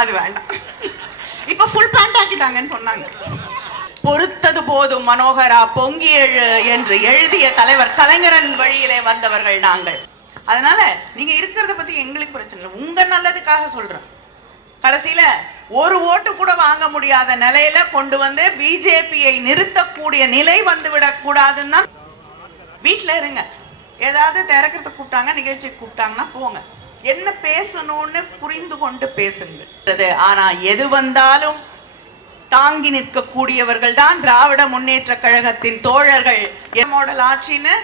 அது வேண்டாம். இப்ப ஃபுல் பேண்ட் ஆக்கிட்டாங்கன்னு சொன்னாங்க. பொறுத்தது போதும் மனோகரா பொங்கி எழு என்று எழுதிய தலைவர் கலைஞரன் வழியிலே வந்தவர்கள் நாங்கள். அதனால நீங்க இருக்கிறத பத்தி எங்களுக்கு பிரச்சனை இல்லை, உங்க நல்லதுக்காக சொல்றேன். கடைசியில ஒரு ஓட்டு கூட வாங்க முடியாத நிலையில கொண்டு வந்து பிஜேபியை நிறுத்தக்கூடிய நிலை வந்து விடக்கூடாதுன்னு தான். வீட்டுல இருங்க, ஏதாவது திறக்கிறதுக்கு கூப்பிட்டாங்க, நிகழ்ச்சி கூப்பிட்டாங்கன்னா போங்க, என்ன பேசணும்னு புரிந்து கொண்டு பேசுங்க. ஆனா எது வந்தாலும் தாங்கி நிற்கக்கூடியவர்கள் தான் திராவிட முன்னேற்ற கழகத்தின் தோழர்கள். மாடல் ஆட்சின்னு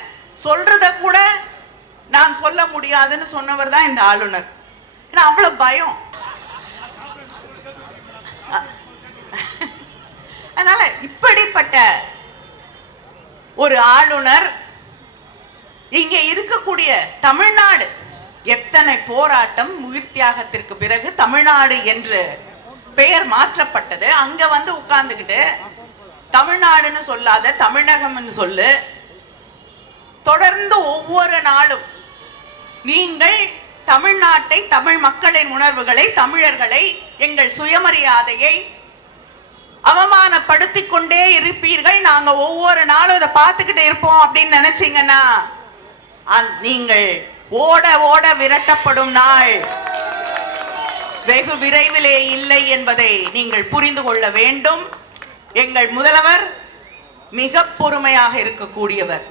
சொல்றத கூட நான் சொல்ல முடியாதுன்னு சொன்னவர் தான் இந்த ஆளுநர். அவ்வளவு பயம். அதனால இப்படிப்பட்ட ஒரு ஆளுநர் இங்கே இருக்கக்கூடிய தமிழ்நாடு எத்தனை போராட்டம் உயிர் தியாகத்திற்கு பிறகு தமிழ்நாடு என்று பெயர் மாற்றப்பட்டது. அங்க வந்து உட்கார்ந்துகிட்டு தமிழ்நாடுன்னு சொல்லாத தமிழகம்னு சொல்லு. தொடர்ந்து ஒவ்வொரு நாளும் நீங்கள் தமிழ்நாட்டை, தமிழ் மக்களின் உணர்வுகளை, தமிழர்களை, எங்கள் சுயமரியாதையை அவமானப்படுத்திக் கொண்டே இருப்பீர்கள். நாங்க ஒவ்வொரு நாளும் இதை பார்த்துக்கிட்டு இருப்போம் அப்படின்னு நினைச்சீங்கன்னா நீங்கள் ஓட ஓட விரட்டப்படும் நாள் வெகு விரைவிலே இல்லை என்பதை நீங்கள் புரிந்து கொள்ள வேண்டும். எங்கள் முதல்வர் மிக பொறுமையாக இருக்கக்கூடியவர்.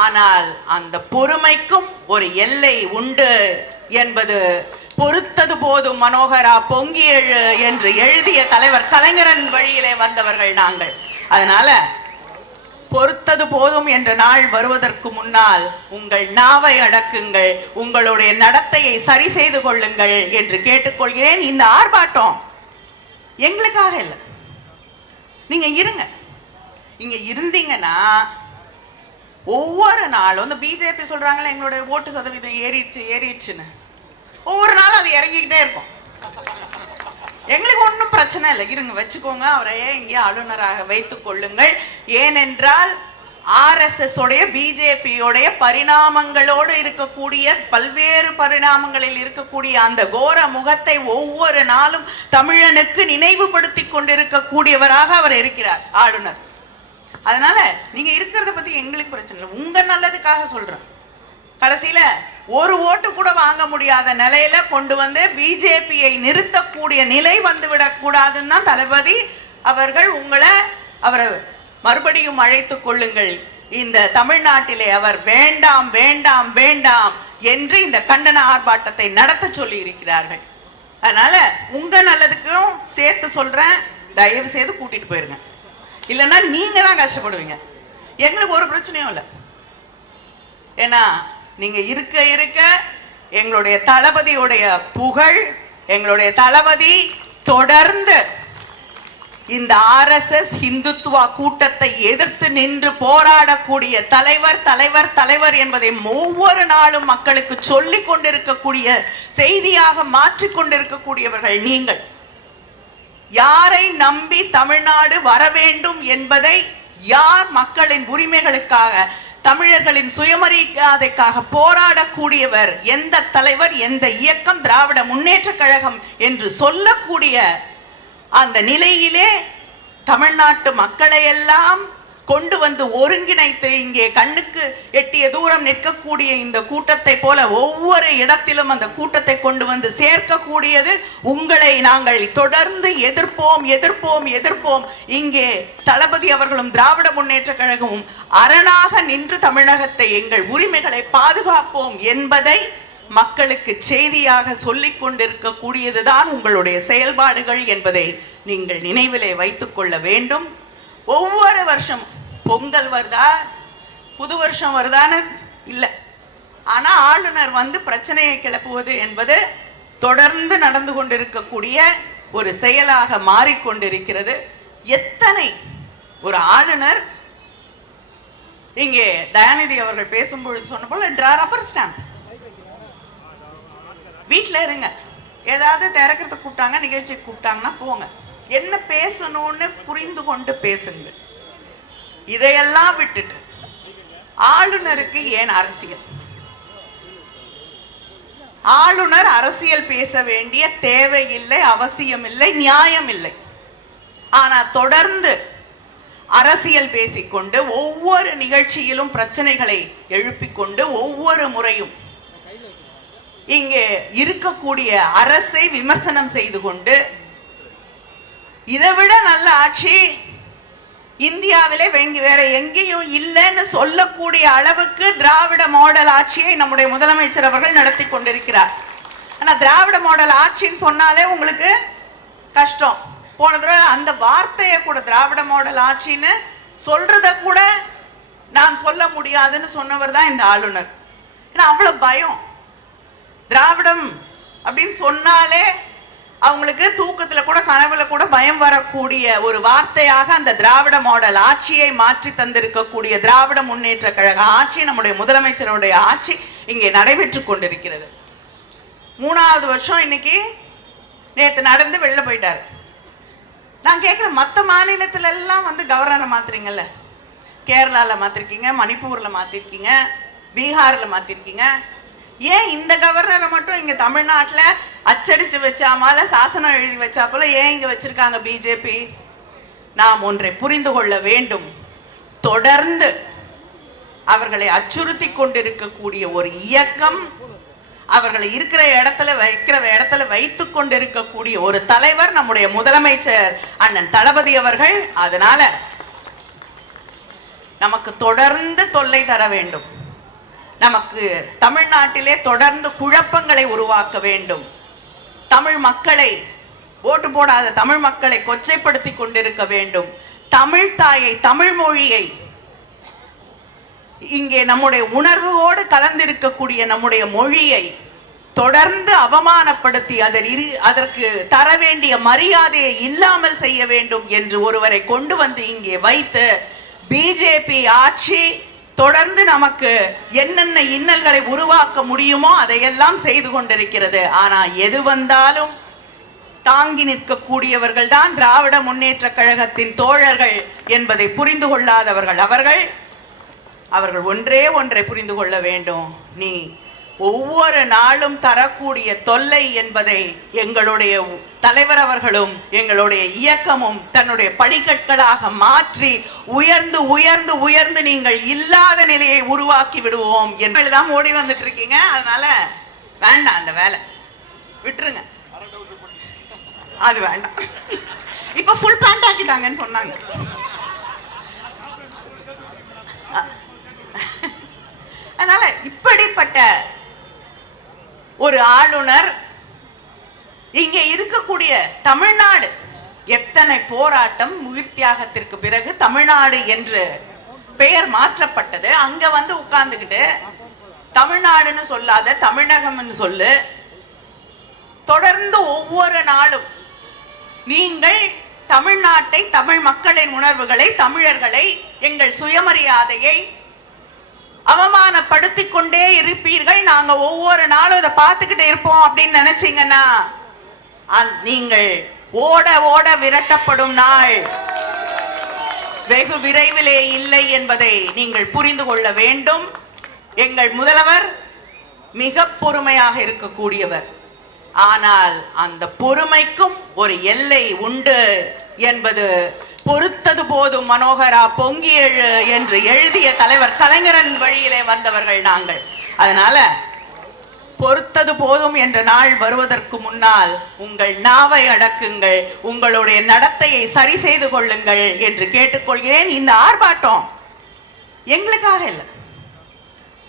ஆனால் அந்த பொறுமைக்கும் ஒரு எல்லை உண்டு என்பது பொறுத்தது போதும் மனோகரா பொங்கி எழு என்று எழுதிய தலைவர் கலைஞரன் வழியிலே வந்தவர்கள் நாங்கள். அதனால பொறுத்தது போதும் என்ற நாள் வருவதற்கு முன்னால் உங்கள் நாவை அடக்குங்கள், உங்களுடைய நடத்தையை சரி செய்து கொள்ளுங்கள் என்று கேட்டுக்கொள்கிறேன். இந்த ஆர்ப்பாட்டம் எங்களுக்காக இல்லை, நீங்க இருங்க. இங்க இருந்தீங்கன்னா ஒவ்வொரு நாளும் இந்த பிஜேபி சொல்றாங்களே எங்களுடைய ஓட்டு சதவீதம் ஏறிடுச்சுன்னு, ஒவ்வொரு நாளும் அது இறங்கிக்கிட்டே இருக்கும். எங்களுக்கு ஒன்றும் பிரச்சனை இல்லை, இருங்க, வச்சுக்கோங்க, அவரையே இங்கே ஆளுநராக வைத்துக் கொள்ளுங்கள். ஏனென்றால் RSS உடைய பிஜேபியோடைய பரிணாமங்களோடு இருக்கக்கூடிய பல்வேறு பரிணாமங்களில் இருக்கக்கூடிய அந்த கோர முகத்தை ஒவ்வொரு நாளும் தமிழனுக்கு நினைவுபடுத்தி கொண்டிருக்கக்கூடியவராக அவர் இருக்கிறார் ஆளுநர். அதனால நீங்க இருக்கிறத பத்தி எங்களுக்கு பிரச்சனை இல்லை, உங்க நல்லதுக்காக சொல்றேன். கடைசியில ஒரு ஓட்டு கூட வாங்க முடியாத நிலையில கொண்டு வந்து பிஜேபியை நிறுத்தக்கூடிய நிலை வந்து விடக்கூடாதுன்னு தான் தளபதி அவர்கள் அவரை மறுபடியும் அழைத்துக் கொள்ளுங்கள். இந்த தமிழ்நாட்டிலே அவர் வேண்டாம் வேண்டாம் வேண்டாம் என்று இந்த கண்டன ஆர்ப்பாட்டத்தை நடத்த சொல்லி இருக்கிறார்கள். அதனால உங்க நல்லதுக்கும் சேர்த்து சொல்றேன், தயவு செய்து கூட்டிட்டு போயிருங்க, இல்லைன்னா நீங்க தான் கஷ்டப்படுவீங்க. எங்களுக்கு ஒரு பிரச்சனையும் இல்லை. ஏன்னா நீங்க இருக்க இருக்க எங்களுடைய தளபதியுடைய புகழ், எங்களுடைய தளபதி தொடர்ந்து இந்த RSS இந்துத்துவா கூட்டத்தை எதிர்த்து நின்று போராடக்கூடிய தலைவர் தலைவர் தலைவர் என்பதை ஒவ்வொரு நாளும் மக்களுக்கு சொல்லிக் கொண்டிருக்கக்கூடிய செய்தியாக மாற்றிக் கொண்டிருக்கக்கூடியவர்கள் நீங்கள். யாரை நம்பி தமிழ்நாடு வர வேண்டும் என்பதை, யார் மக்களின் உரிமைகளுக்காக, தமிழர்களின் சுயமரியாதைக்காக போராடக்கூடியவர், எந்த தலைவர், எந்த இயக்கம், திராவிட முன்னேற்ற கழகம் என்று சொல்லக்கூடிய அந்த நிலையிலே தமிழ்நாட்டு மக்களை எல்லாம் கொண்டு வந்து ஒருங்கிணைத்து இங்கே கண்ணுக்கு எட்டிய தூரம் நிற்கக்கூடிய இந்த கூட்டத்தை போல ஒவ்வொரு இடத்திலும் அந்த கூட்டத்தை கொண்டு வந்து சேர்க்கக்கூடியது உங்களை நாங்கள் தொடர்ந்து எதிர்ப்போம் எதிர்ப்போம் எதிர்ப்போம். இங்கே தளபதி அவர்களும் திராவிட முன்னேற்ற கழகமும் அரணாக நின்று தமிழகத்தை, எங்கள் உரிமைகளை பாதுகாப்போம் என்பதை மக்களுக்கு செய்தியாக சொல்லிக் கொண்டிருக்கக்கூடியதுதான் உங்களுடைய செயல்பாடுகள் என்பதை நீங்கள் நினைவிலே வைத்துக் கொள்ள வேண்டும். ஒவ்வொரு வருஷம் பொங்கல் வருதா, புது வருஷம் வருதான்னு இல்லை, ஆனா ஆளுநர் வந்து பிரச்சனையை கிளப்புவது என்பது தொடர்ந்து நடந்து கொண்டிருக்கக்கூடிய ஒரு செயலாக மாறிக்கொண்டிருக்கிறது. எத்தனை ஒரு ஆளுநர் இங்கே தயாநிதி அவர்கள் பேசும்பொழுது சொன்ன போல ரப்பர் ஸ்டாம்ப். வீட்டில் இருங்க, ஏதாவது திறக்கிறதுக்கு கூப்பிட்டாங்க, நிகழ்ச்சிக்கு கூப்பிட்டாங்கன்னா போங்க, என்ன பேசணும்னு புரிந்து கொண்டு பேசுங்கள். இதையெல்லாம் விட்டுட்டு ஆளுநருக்கு ஏன் அரசியல்? ஆளுநர் அரசியல் பேச வேண்டிய தேவையில்லை, அவசியம் இல்லை, நியாயம் இல்லை. ஆனா தொடர்ந்து அரசியல் பேசிக்கொண்டு ஒவ்வொரு நிகழ்ச்சியிலும் பிரச்சனைகளை எழுப்பிக்கொண்டு ஒவ்வொரு முறையும் இங்கே இருக்கக்கூடிய அரசை விமர்சனம் செய்து கொண்டு இதைவிட நல்ல ஆட்சி இந்தியாவிலே வேற எங்கேயும் இல்லைன்னு சொல்லக்கூடிய அளவுக்கு திராவிட மாடல் ஆட்சியை நம்முடைய முதலமைச்சர் அவர்கள் நடத்தி கொண்டிருக்கிறார். ஆனா திராவிட மாடல் ஆட்சின்னு சொன்னாலே உங்களுக்கு கஷ்டம். போன தடவை அந்த வார்த்தையை கூட திராவிட மாடல் ஆட்சின்னு சொல்றத கூட நான் சொல்ல முடியாதுன்னு சொன்னவர் தான் இந்த ஆளுநர். ஏன்னா அவ்வளவு பயம். திராவிடம் அப்படின்னு சொன்னாலே அவங்களுக்கு தூக்கத்துல கூட கனவுல கூட பயம் வரக்கூடிய ஒரு வார்த்தையாக அந்த திராவிட மாடல் ஆட்சியை மாற்றி தந்திருக்கக்கூடிய திராவிட முன்னேற்ற கழக ஆட்சி, நம்முடைய முதலமைச்சருடைய ஆட்சி இங்கே நடைபெற்று கொண்டிருக்கிறது. 3வது வருஷம் இன்னைக்கு நேற்று நடந்து வெளில போயிட்டாரு. நான் கேட்குறேன், மற்ற மாநிலத்துல எல்லாம் வந்து கவர்னரை மாத்துறீங்கல்ல, கேரளால மாத்திருக்கீங்க, மணிப்பூர்ல மாத்திருக்கீங்க, பீகார்ல மாத்திருக்கீங்க, ஏன் இந்த கவர்னரை மட்டும் இங்க தமிழ்நாட்டில் அச்சடிச்சு வச்சாமல சாசனம் எழுதி வச்சா போல ஏன் இங்க வச்சிருக்காங்க பிஜேபி? நாம் ஒன்றை புரிந்து கொள்ள வேண்டும். தொடர்ந்து அவர்களை அச்சுறுத்தி கொண்டிருக்கக்கூடிய ஒரு இயக்கம், அவர்களை இருக்கிற இடத்துல வைத்துக் கொண்டிருக்கக்கூடிய ஒரு தலைவர் நம்முடைய முதலமைச்சர் அண்ணன் தளபதி அவர்கள். அதனால நமக்கு தொடர்ந்து தொல்லை தர வேண்டும். நமக்கு தமிழ்நாட்டிலே தொடர்ந்து குழப்பங்களை உருவாக்க வேண்டும். தமிழ் மக்களை, ஓட்டு போடாத தமிழ் மக்களை கொச்சைப்படுத்தி கொண்டிருக்க வேண்டும். தமிழ் தாயை, தமிழ் மொழியை, இங்கே நம்முடைய உணர்வோடு கலந்திருக்கக்கூடிய நம்முடைய மொழியை தொடர்ந்து அவமானப்படுத்தி அதற்கு தர வேண்டிய மரியாதையை இல்லாமல் செய்ய வேண்டும் என்று ஒருவரை கொண்டு வந்து இங்கே வைத்து பிஜேபி ஆட்சி தொடர்ந்து நமக்கு என்னென்ன இன்னல்களை உருவாக்க முடியுமோ அதையெல்லாம் செய்து கொண்டிருக்கிறது. ஆனா எது வந்தாலும் தாங்கி நிற்கக்கூடியவர்கள் தான் திராவிட முன்னேற்ற கழகத்தின் தோழர்கள் என்பதை புரிந்து கொள்ளாதவர்கள் அவர்கள் ஒன்றை புரிந்து கொள்ள வேண்டும். நீ ஒவ்வொரு நாளும் தரக்கூடிய தொல்லை என்பதை எங்களுடைய தலைவர் அவர்களும் எங்களுடைய இயக்கமும் தன்னுடைய படிக்கற்களாக மாற்றி உயர்ந்து உயர்ந்து உயர்ந்து நீங்கள் இல்லாத நிலையை உருவாக்கி விடுவோம் என்பதுதான் ஓடி வந்துட்டு இருக்கீங்க. அதனால வேண்டாம், அந்த வேலை விட்டுருங்க, அது வேண்டாம். இப்ப ஃபுல் பேண்ட் ஆக்கிட்டாங்கன்னு சொன்னாங்க. அதனால இப்படிப்பட்ட ஒரு ஆளுநர் இங்கே இருக்கக்கூடிய தமிழ்நாடு, எத்தனை போராட்டம் உயிர் தியாகத்திற்கு பிறகு தமிழ்நாடு என்று பெயர் மாற்றப்பட்டது. அங்க வந்து உட்கார்ந்துகிட்டு தமிழ்நாடுன்னு சொல்லாத தமிழகம்னு சொல்லு. தொடர்ந்து ஒவ்வொரு நாளும் நீங்கள் தமிழ்நாட்டை, தமிழ் மக்களின் உணர்வுகளை, தமிழர்களை, எங்கள் சுயமரியாதையை அவமானப்படுத்தி கொண்டே இருப்பீர்கள். நாங்க ஒவ்வொரு நாளும் இதை பார்த்துக்கிட்டு இருப்போம் அப்படின்னு நினைச்சீங்கன்னா நீங்கள் ஓட ஓட விரட்டப்படும் நாள் வெகு விரைவிலே இல்லை என்பதை நீங்கள் புரிந்து கொள்ள வேண்டும். எங்கள் முதல்வர் மிக பொறுமையாக இருக்கக்கூடியவர். ஆனால் அந்த பொறுமைக்கும் ஒரு எல்லை உண்டு என்பது பொறுத்தது போதும் மனோகரா பொங்கி எழு என்று எழுதிய தலைவர் கலைஞரின் வழியிலே வந்தவர்கள் நாங்கள். அதனால பொறுத்தது போதும் என்ற நாள் வருவதற்கு முன்னால் உங்கள் நாவை அடக்குங்கள், உங்களுடைய நடத்தையை சரி செய்து கொள்ளுங்கள் என்று கேட்டுக்கொள்கிறேன். இந்த ஆர்ப்பாட்டம் எங்களுக்காக இல்லை,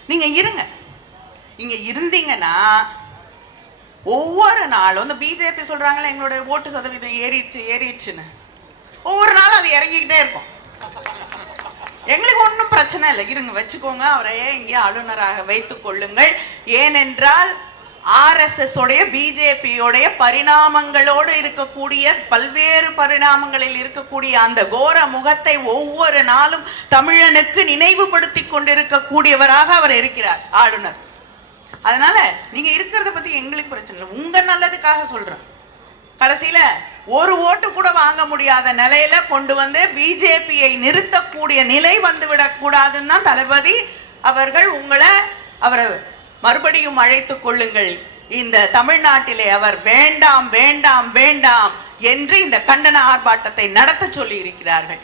நீங்க இருங்க. இங்க இருந்தீங்கன்னா ஒவ்வொரு நாளும் இந்த பிஜேபி சொல்றாங்களே எங்களுடைய ஓட்டு சதவீதம் ஏறிடுச்சுன்னு, ஒவ்வொரு நாளும் அது இறங்கிக்கிட்டே இருக்கும். எங்களுக்கு ஒன்றும் பிரச்சனை இல்லை, இருங்க வச்சுக்கோங்க, அவரையே இங்கே ஆளுநராக வைத்துக் கொள்ளுங்கள். ஏனென்றால் RSS உடைய, பிஜேபியோடைய பரிணாமங்களோடு இருக்கக்கூடிய, பல்வேறு பரிணாமங்களில் இருக்கக்கூடிய அந்த கோர முகத்தை ஒவ்வொரு நாளும் தமிழனுக்கு நினைவுபடுத்தி கொண்டிருக்கக்கூடியவராக அவர் இருக்கிறார் ஆளுநர். அதனால நீங்க இருக்கிறத பத்தி எங்களுக்கு பிரச்சனை இல்லை, உங்க நல்லதுக்காக சொல்றேன். கடைசியில ஒரு ஓட்டு கூட வாங்க முடியாத நிலையில கொண்டு வந்து பிஜேபியை நிறுத்தக்கூடிய நிலை வந்துவிடக் கூடாதுன்னு தான் தளபதி அவர்கள் அவரை மறுபடியும் அழைத்துக் கொள்ளுங்கள். இந்த தமிழ்நாட்டிலே அவர் வேண்டாம் வேண்டாம் வேண்டாம் என்று இந்த கண்டன ஆர்ப்பாட்டத்தை நடத்த சொல்லி இருக்கிறார்கள்.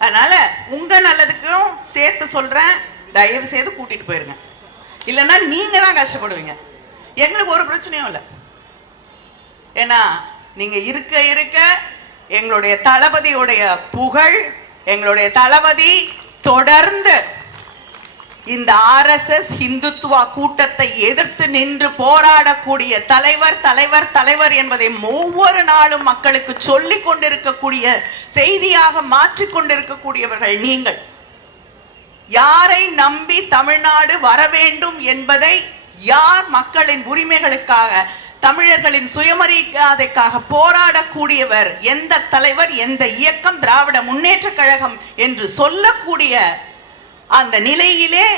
அதனால உங்க நல்லதுக்கும் சேர்த்து சொல்றேன், தயவு செய்து கூட்டிட்டு போயிருங்க. இல்லைன்னா நீங்க தான் கஷ்டப்படுவீங்க. எங்களுக்கு ஒரு பிரச்சனையும் இல்லை. ஏன்னா நீங்க இருக்க இருக்க எங்களுடைய தளபதியுடைய புகழ், எங்களுடைய தளபதி தொடர்ந்து இந்த RSS இந்துத்துவா கூட்டத்தை எதிர்த்து நின்று போராடக்கூடிய தலைவர் தலைவர் தலைவர் என்பதை ஒவ்வொரு நாளும் மக்களுக்கு சொல்லிக் கொண்டிருக்கக்கூடிய செய்தியாக மாற்றிக் கொண்டிருக்கக்கூடியவர்கள் நீங்கள். யாரை நம்பி தமிழ்நாடு வர வேண்டும் என்பதை, யார் மக்களின் உரிமைகளுக்காக, தமிழர்களின் சுயமரியாதைக்காக போராடக்கூடியவர், எந்த தலைவர், எந்த இயக்கம், திராவிட முன்னேற்ற கழகம் என்று சொல்லக்கூடிய அந்த நிலையிலே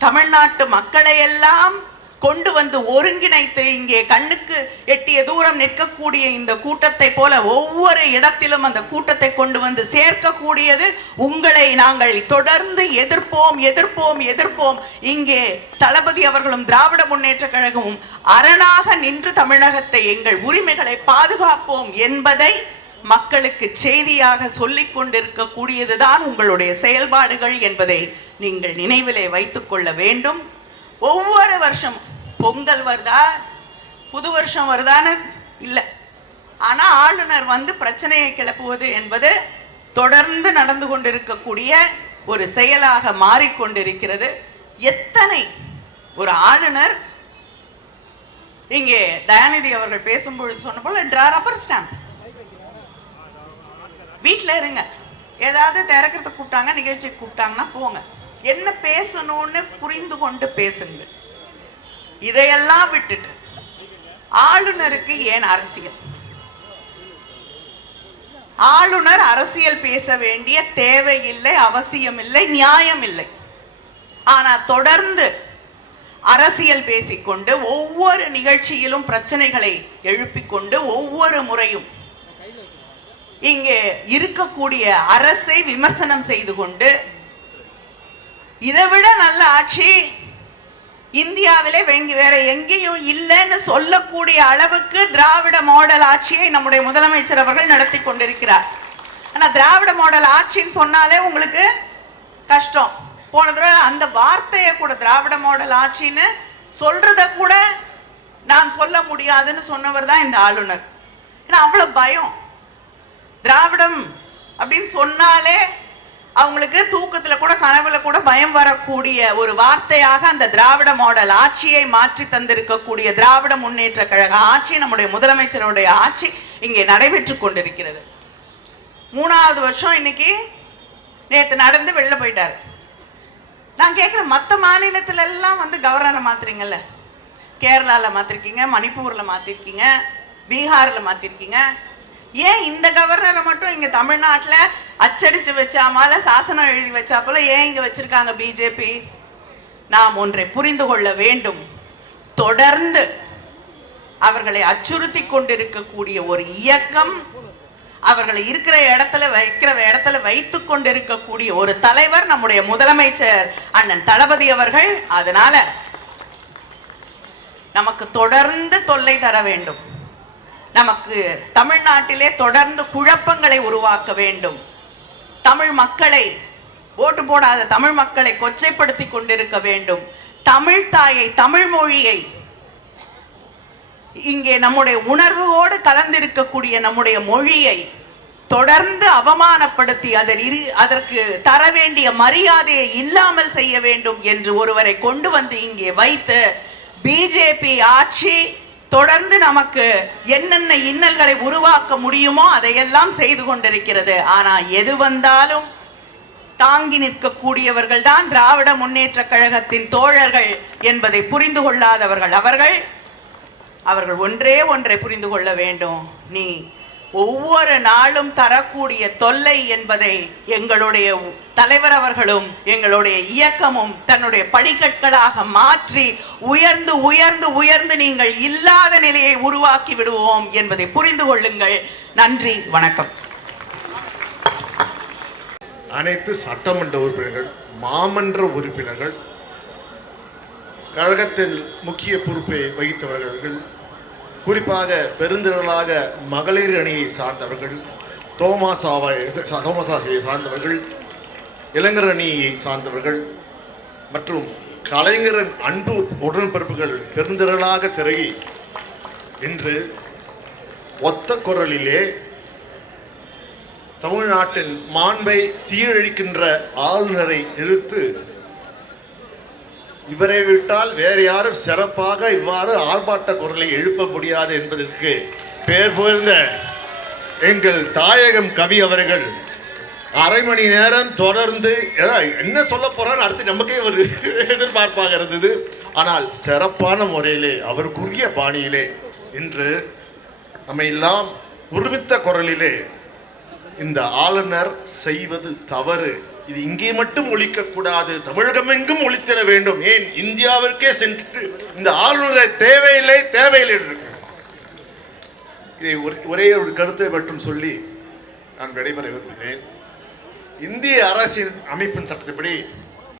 தமிழ்நாட்டு மக்களை எல்லாம் கொண்டு வந்து ஒருங்கிணைத்து இங்கே கண்ணுக்கு எட்டிய தூரம் நிற்கக்கூடிய இந்த கூட்டத்தை போல ஒவ்வொரு இடத்திலும் அந்த கூட்டத்தை கொண்டு வந்து சேர்க்கக்கூடியது உங்களை நாங்கள் தொடர்ந்து எதிர்ப்போம் எதிர்ப்போம் எதிர்ப்போம். இங்கே தளபதி அவர்களும் திராவிட முன்னேற்ற கழகமும் அரணாக நின்று தமிழகத்தை, எங்கள் உரிமைகளை பாதுகாப்போம் என்பதை மக்களுக்கு செய்தியாக சொல்லிக் கொண்டிருக்கக்கூடியதுதான் உங்களுடைய செயல்பாடுகள் என்பதை நீங்கள் நினைவிலே வைத்துக் கொள்ள வேண்டும். ஒவ்வொரு வருஷம் பொங்கல் வருதா, புது வருஷம் வருதான்னு இல்லை, ஆனா ஆளுநர் வந்து பிரச்சனையை கிளப்புவது என்பது தொடர்ந்து நடந்து கொண்டிருக்கக்கூடிய ஒரு செயலாக மாறிக்கொண்டிருக்கிறது. எத்தனை ஒரு ஆளுநர் இங்கே தயாநிதி அவர்கள் பேசும்பொழுது சொன்ன போல ரப்பர் ஸ்டாம்ப், வீட்டில் இருங்க, ஏதாவது திறக்கிறதுக்கு கூப்பிட்டாங்க, நிகழ்ச்சிக்கு கூப்பிட்டாங்கன்னா போங்க, என்ன பேசணும்னு புரிந்து கொண்டு பேசுங்கள். இதையெல்லாம் விட்டுட்டு ஆளுநருக்கு ஏன் அரசியல்? ஆளுநர் அரசியல் பேச வேண்டிய தேவையில்லை, அவசியம் இல்லை, நியாயம் இல்லை. ஆனா தொடர்ந்து அரசியல் பேசிக்கொண்டு ஒவ்வொரு நிகழ்ச்சியிலும் பிரச்சனைகளை எழுப்பிக்கொண்டு ஒவ்வொரு முறையும் இங்கே இருக்கக்கூடிய அரசை விமர்சனம் செய்து கொண்டு, இதைவிட நல்ல ஆட்சி இந்தியாவிலே வேற எங்கேயும் இல்லைன்னு சொல்லக்கூடிய அளவுக்கு திராவிட மாடல் ஆட்சியை நம்முடைய முதலமைச்சர் அவர்கள் நடத்தி கொண்டிருக்கிறார். ஆனா திராவிட மாடல் ஆட்சின்னு சொன்னாலே உங்களுக்கு கஷ்டம். போன தடவை அந்த வார்த்தையை கூட, திராவிட மாடல் ஆட்சின்னு சொல்றத கூட நான் சொல்ல முடியாதுன்னு சொன்னவர் தான் இந்த ஆளுநர். ஏன்னா அவ்வளவு பயம். திராவிடம் அப்படின்னு சொன்னாலே அவங்களுக்கு தூக்கத்துல கூட கனவுல கூட பயம் வரக்கூடிய ஒரு வார்த்தையாக அந்த திராவிட மாடல் ஆட்சியை மாற்றி தந்திருக்கக்கூடிய திராவிட முன்னேற்ற கழக ஆட்சி, நம்முடைய முதலமைச்சருடைய ஆட்சி இங்கே நடைபெற்று கொண்டிருக்கிறது. 3வது வருஷம் இன்னைக்கு நேற்று நடந்து வெளில போயிட்டாரு. நான் கேட்கிறேன், மற்ற மாநிலத்துல எல்லாம் வந்து கவர்னரை மாத்துறீங்கல்ல, கேரளால மாத்திருக்கீங்க, மணிப்பூர்ல மாத்திருக்கீங்க, பீகார்ல மாத்திருக்கீங்க, ஏன் இந்த கவர்னரை மட்டும் இங்க தமிழ்நாட்டுல அச்சடிச்சு வச்சாமல சாசனம் எழுதி வச்சா போல ஏன் இங்க வச்சிருக்காங்க பிஜேபி? நாம் ஒன்றை புரிந்து கொள்ள வேண்டும். தொடர்ந்து அவர்களை அச்சுறுத்தி கொண்டிருக்கக்கூடிய ஒரு இயக்கம், அவர்களை இருக்கிற இடத்துல வைத்துக் கொண்டிருக்கக்கூடிய ஒரு தலைவர் நம்முடைய முதலமைச்சர் அண்ணன் தளபதி அவர்கள். அதனால நமக்கு தொடர்ந்து தொல்லை தர வேண்டும். நமக்கு தமிழ்நாட்டிலே தொடர்ந்து குழப்பங்களை உருவாக்க வேண்டும். தமிழ் மக்களை, ஓட்டு போடாத தமிழ் மக்களை கொச்சைப்படுத்தி கொண்டிருக்க வேண்டும். தமிழ் தாயை, தமிழ் மொழியை, இங்கே நம்முடைய உணர்வோடு கலந்திருக்கக்கூடிய நம்முடைய மொழியை தொடர்ந்து அவமானப்படுத்தி அதற்கு தர வேண்டிய மரியாதையை இல்லாமல் செய்ய வேண்டும் என்று ஒருவரை கொண்டு வந்து இங்கே வைத்து பிஜேபி ஆட்சி தொடர்ந்து நமக்கு என்னென்ன இன்னல்களை உருவாக்க முடியுமோ அதையெல்லாம் செய்து கொண்டிருக்கிறது. ஆனா எது வந்தாலும் தாங்கி நிற்கக்கூடியவர்கள் தான் திராவிட முன்னேற்ற கழகத்தின் தோழர்கள் என்பதை புரிந்து கொள்ளாதவர்கள் அவர்கள் ஒன்றை புரிந்து கொள்ள வேண்டும். நீ ஒவ்வொரு நாளும் தரக்கூடிய தொல்லை என்பதை எங்களுடைய தலைவர் அவர்களும் எங்களுடைய இயக்கமும் தன்னுடைய படிக்கற்களாக மாற்றி உயர்ந்து உயர்ந்து உயர்ந்து நீங்கள் இல்லாத நிலையை உருவாக்கி விடுவோம் என்பதை புரிந்து கொள்ளுங்கள். நன்றி, வணக்கம். அனைத்து சட்டமன்ற உறுப்பினர்கள், மாமன்ற உறுப்பினர்கள் கழகத்தில் முக்கிய பொறுப்பை வகித்தவர்கள், குறிப்பாக பெருந்திரளாக மகளிர் அணியை சார்ந்தவர்கள், தோமாசாவை சார்ந்தவர்கள், இளைஞர் அணியை சார்ந்தவர்கள் மற்றும் கலைஞரின் அன்பு உடன்பிறப்புகள் பெருந்திரளாக திரையை இன்று ஒத்த குரலிலே தமிழ்நாட்டின் மாண்பை சீரழிக்கின்ற ஆளுநரை நிறுத்து, இவரை விட்டால் வேறு யாரும் சிறப்பாக இவ்வாறு ஆர்ப்பாட்ட குரலை எழுப்ப முடியாது என்பதற்கு பெயர் புகழ்ந்த எங்கள் தாயகம் கவி அவர்கள் அரை மணி நேரம் தொடர்ந்து என்ன சொல்ல போறான்னு அடுத்து நமக்கே ஒரு எதிர்பார்ப்பாக இருந்தது. ஆனால் சிறப்பான முறையிலே அவருக்குரிய பாணியிலே இன்று நம்ம எல்லாம் ஒருமித்த குரலிலே இந்த ஆளுநர் செய்வது தவறு, இது இங்கே மட்டும் ஒழிக்கக்கூடாது, தமிழகம் எங்கும் ஒழித்திட வேண்டும், ஏன் இந்தியாவிற்கே சென்று இந்த ஆளுநரை தேவையில்லை இருக்கு. இதை ஒரே ஒரு கருத்தை மட்டும் சொல்லி நான் விடைபெற விரும்புகிறேன். இந்திய அரசின் அமைப்பின் சட்டத்தின்படி